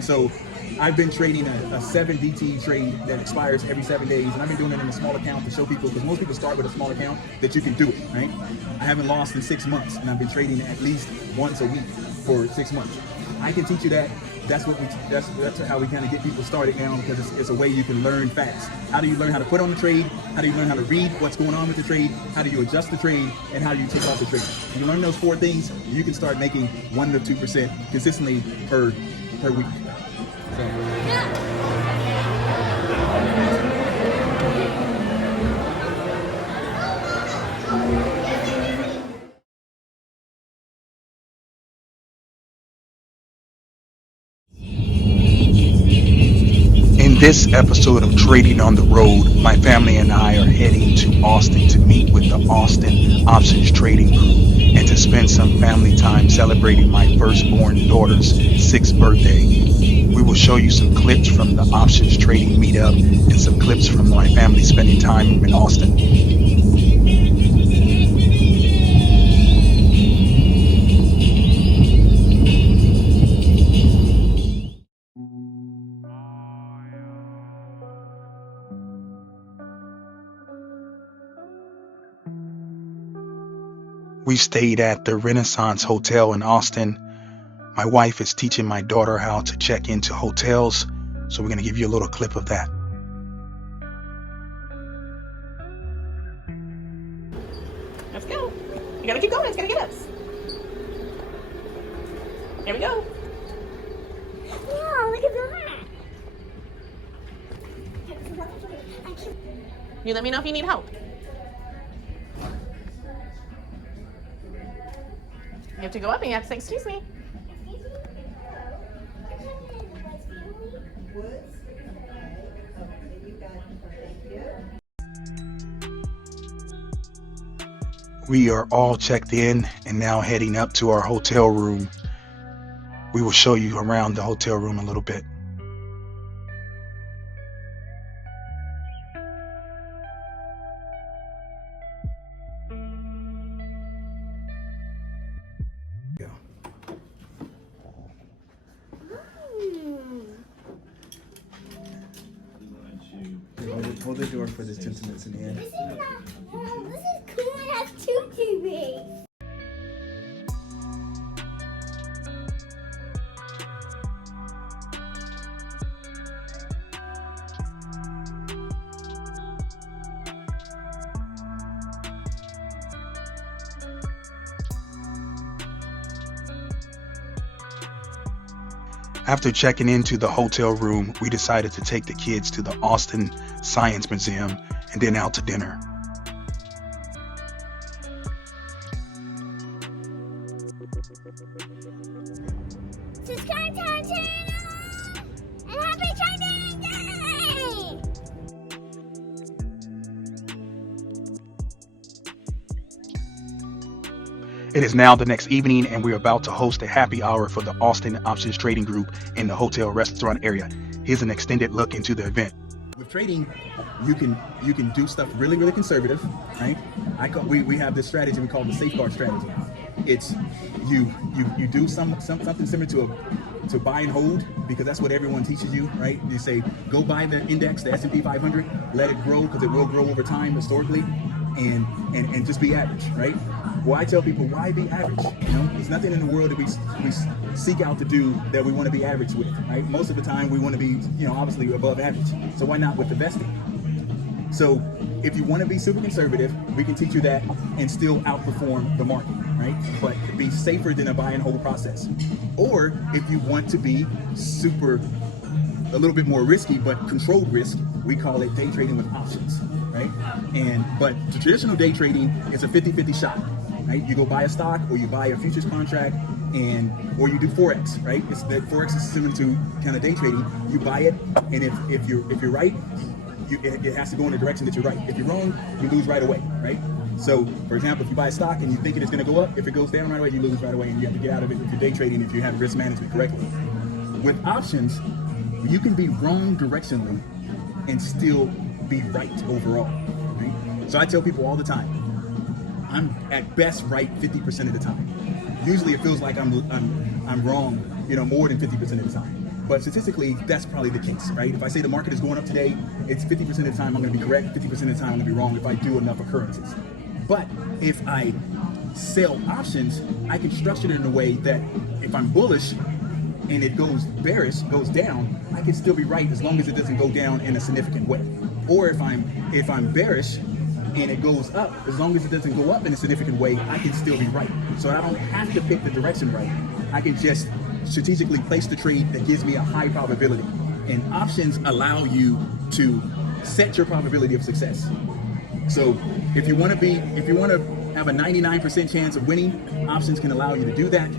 So I've been trading a 7 DT trade that expires every 7 days, and I've been doing it in a small account to show people, because most people start with a small account, that you can do it, right? I haven't lost in 6 months, and I've been trading at least once a week for 6 months. I can teach you that. That's how we kind of get people started now, because it's a way you can learn fast. How do you learn how to put on the trade? How do you learn how to read what's going on with the trade? How do you adjust the trade? And how do you take off the trade? If you learn those 4 things, you can start making 1 to 2% consistently per week. In this episode of Trading on the Road, my family and I are heading to Austin to meet with the Austin Options Trading Group and to spend some family time celebrating my firstborn daughter's 6th birthday. We will show you some clips from the Options Trading meetup and some clips from my family spending time in Austin. We stayed at the Renaissance Hotel in Austin. My wife is teaching my daughter how to check into hotels, so we're going to give you a little clip of that. Let's go. You gotta keep going. It's gonna get us. Here we go. Wow, look at that. You let me know if you need help. You have to go up and you have to say, excuse me. We are all checked in and now heading up to our hotel room. We will show you around the hotel room a little bit. Hold the door for this 10 minutes in the end. This is cool. It has 2 TVs. After checking into the hotel room, we decided to take the kids to the Austin Science Museum and then out to dinner. Subscribe to our channel and happy trading day! It is now the next evening and we're about to host a happy hour for the Austin Options Trading Group in the hotel restaurant area. Here's an extended look into the event. With trading, you can do stuff really conservative, right? We have this strategy we call the safeguard strategy. It's you do something similar to buy and hold, because that's what everyone teaches you, right? You say go buy the index, the S&P 500, let it grow because it will grow over time historically, and just be average, right? Well, I tell people, why be average? You know, there's nothing in the world that we seek out to do that we want to be average with, right? Most of the time we want to be, obviously above average. So why not with the vesting? So if you want to be super conservative, we can teach you that and still outperform the market, right? But be safer than a buy and hold process. Or if you want to be a little bit more risky, but controlled risk, we call it day trading with options, right? But the traditional day trading is a 50-50 shot, right? You go buy a stock or you buy a futures contract, or you do Forex, right? Forex is similar to kind of day trading. You buy it, and if you're right, it has to go in the direction that you're right. If you're wrong, you lose right away, right? So, for example, if you buy a stock and you think it's going to go up, if it goes down right away, you lose right away, and you have to get out of it if you're day trading, if you have risk management correctly. With options, you can be wrong directionally and still be right overall, right? So I tell people all the time, I'm at best right 50% of the time. Usually it feels like I'm wrong, more than 50% of the time. but statistically, that's probably the case, right? If I say the market is going up today, it's 50% of the time I'm going to be correct, 50% of the time I'm going to be wrong if I do enough occurrences. But if I sell options, I can structure it in a way that if I'm bullish and it goes bearish, goes down, I can still be right as long as it doesn't go down in a significant way. Or if I'm bearish and it goes up, as long as it doesn't go up in a significant way, I can still be right. So I don't have to pick the direction right. I can just strategically place the trade that gives me a high probability. And options allow you to set your probability of success. So if you want to have a 99% chance of winning, options can allow you to do that.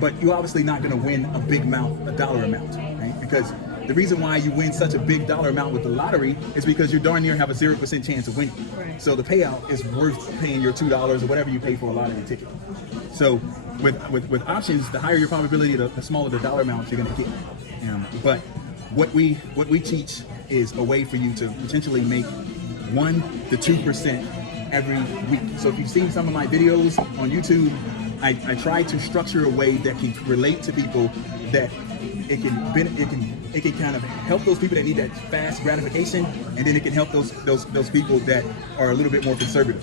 But you're obviously not going to win a big amount, a dollar amount, right? Because the reason why you win such a big dollar amount with the lottery is because you darn near have a 0% chance of winning. Right. So the payout is worth paying your $2 or whatever you pay for a lottery ticket. So with options, the higher your probability, the smaller the dollar amount you're going to get. But what we teach is a way for you to potentially make 1 to 2% every week. So if you've seen some of my videos on YouTube, I try to structure a way that can relate to people, that it can kind of help those people that need that fast gratification, and then it can help those people that are a little bit more conservative.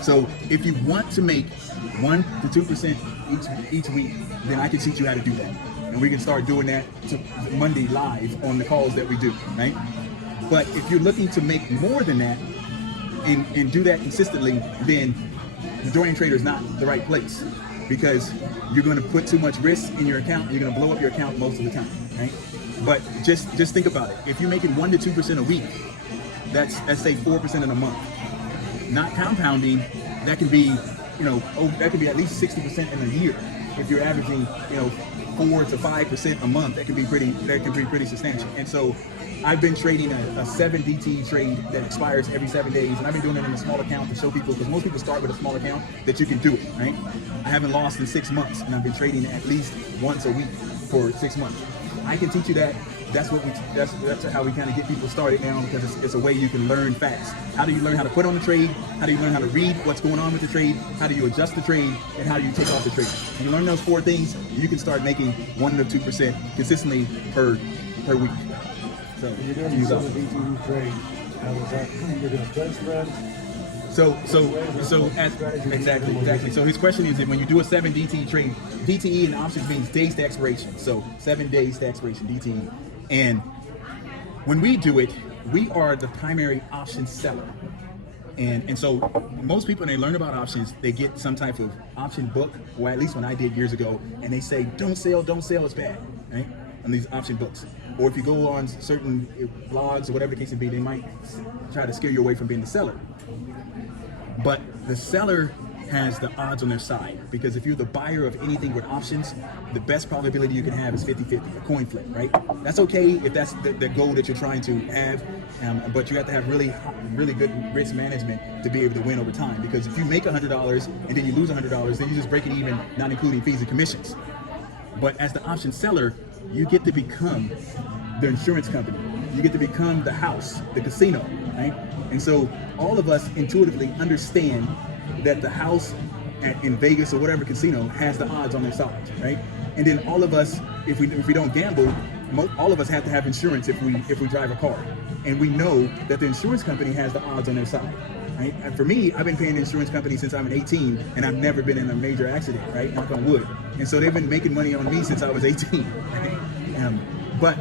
So if you want to make 1 to 2% each week, then I can teach you how to do that, and we can start doing that Monday live on the calls that we do, right? But if you're looking to make more than that and do that consistently, then the Dorian Trader is not the right place, because you're going to put too much risk in your account. You're going to blow up your account most of the time, right? But just think about it. If you're making 1 to 2% a week, that's say 4% in a month. Not compounding, that can be, that could be at least 60% in a year. If you're averaging, 4 to 5% a month, that can be pretty substantial. And so I've been trading a 7 DTE trade that expires every 7 days, and I've been doing it in a small account to show people, because most people start with a small account, that you can do it, right? I haven't lost in 6 months, and I've been trading at least once a week for 6 months. I can teach you that. That's how we kind of get people started now, because it's a way you can learn fast. How do you learn how to put on the trade? How do you learn how to read what's going on with the trade? How do you adjust the trade? And how do you take off the trade? When you learn those 4 things, you can start making 1 to 2% consistently per week. So you're doing a DTE trade. How was that? You're going to trade spreads? Exactly. So his question is that when you do a 7 DTE trade, DTE in options means days to expiration. So 7 days to expiration, DTE. And when we do it, we are the primary option seller. And so most people, when they learn about options, they get some type of option book, or at least when I did years ago, and they say, don't sell, it's bad, right? On these option books. Or if you go on certain blogs or whatever the case may be, they might try to scare you away from being the seller. But the seller has the odds on their side, because if you're the buyer of anything with options, the best probability you can have is 50-50, a coin flip, right? That's okay if that's the goal that you're trying to have, but you have to have really good risk management to be able to win over time, because if you make $100 and then you lose $100, then you just break it even, not including fees and commissions. But as the option seller, you get to become the insurance company. You get to become the house, the casino, right? And so all of us intuitively understand that the house in Vegas or whatever casino has the odds on their side, right? And then all of us, if we don't gamble, all of us have to have insurance if we drive a car. And we know that the insurance company has the odds on their side, right? And for me, I've been paying the insurance company since I'm 18, and I've never been in a major accident, right? Knock on wood. And so they've been making money on me since I was 18, right? But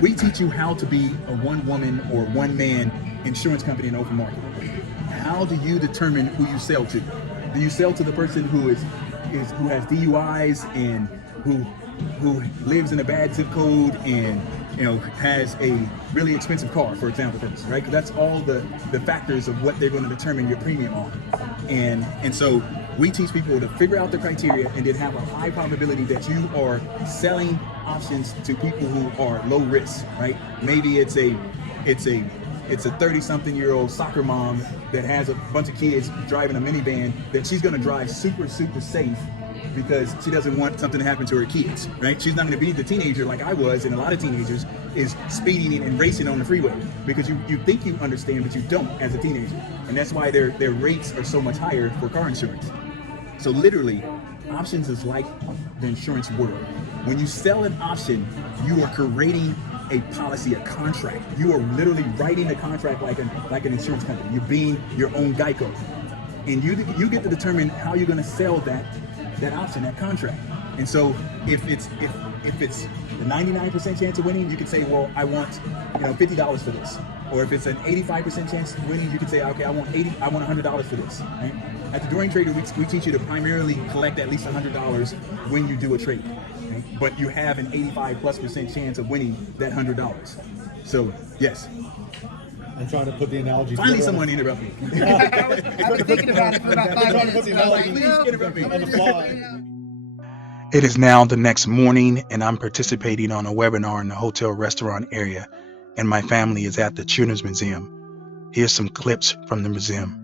we teach you how to be a one-woman or one-man insurance company in the open market. How do you determine who you sell to? Do you sell to the person who has DUIs and who lives in a bad zip code and has a really expensive car, for example, right? Because that's all the factors of what they're going to determine your premium on. And so we teach people to figure out the criteria and then have a high probability that you are selling options to people who are low risk, right? Maybe it's a 30-something-year-old soccer mom that has a bunch of kids driving a minivan that she's going to drive super safe because she doesn't want something to happen to her kids, right? She's not going to be the teenager like I was, and a lot of teenagers is speeding and racing on the freeway because you think you understand, but you don't as a teenager. And that's why their rates are so much higher for car insurance. So literally, options is like the insurance world. When you sell an option, you are creating a policy, a contract. You are literally writing a contract like an insurance company. You're being your own Geico, and you get to determine how you're going to sell that option, that contract. And so if it's the 99% chance of winning, you can say, well, I want $50 for this. Or if it's an 85% chance of winning, you can say, okay, I want $100 for this. Right? At the Dorian Trader, we teach you to primarily collect at least $100 when you do a trade. Right? But you have an 85+% chance of winning that $100. So yes. I'm trying to put the analogy. Finally, someone interrupt me. I was thinking about it for about 5 minutes. the I was like, analogy. no. Please interrupt me. On the fly. It is now the next morning, and I'm participating on a webinar in the hotel restaurant area, and my family is at the Children's Museum. Here's some clips from the museum.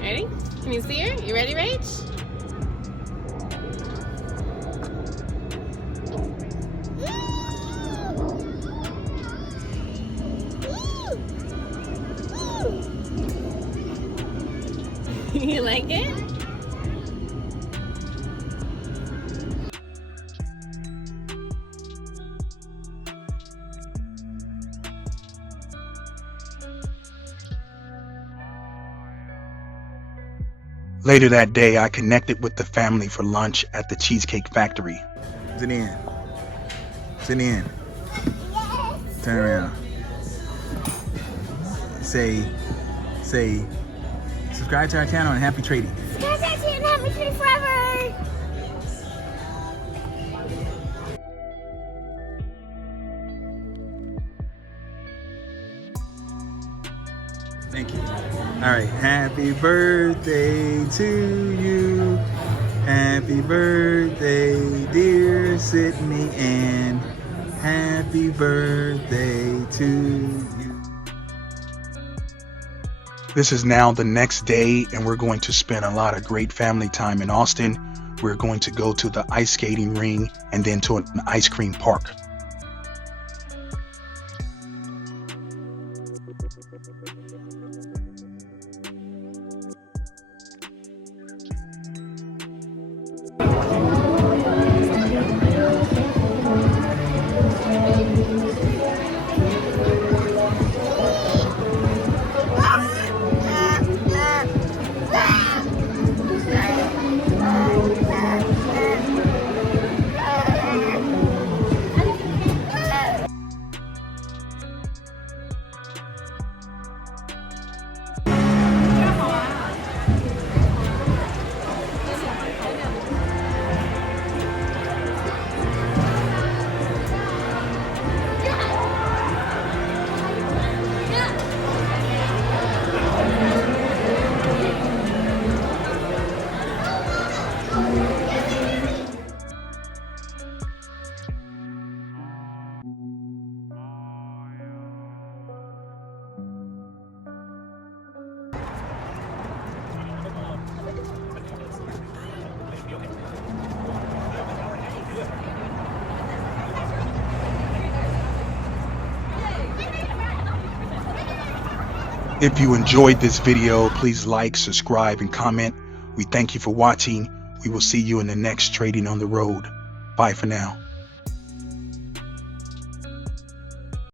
Ready? Can you see her? You ready, Rach? You like it? Later that day, I connected with the family for lunch at the Cheesecake Factory. Sit in. Sit in. Turn around. Say, subscribe to our channel and happy trading. Guys, I can't have me tree forever. Thank you. All right. Happy birthday to you. Happy birthday, dear Sydney Ann. Happy birthday to you. This is now the next day, and we're going to spend a lot of great family time in Austin. We're going to go to the ice skating ring and then to an ice cream park. If you enjoyed this video, please like, subscribe, and comment. We thank you for watching. We will see you in the next Trading on the Road. Bye for now.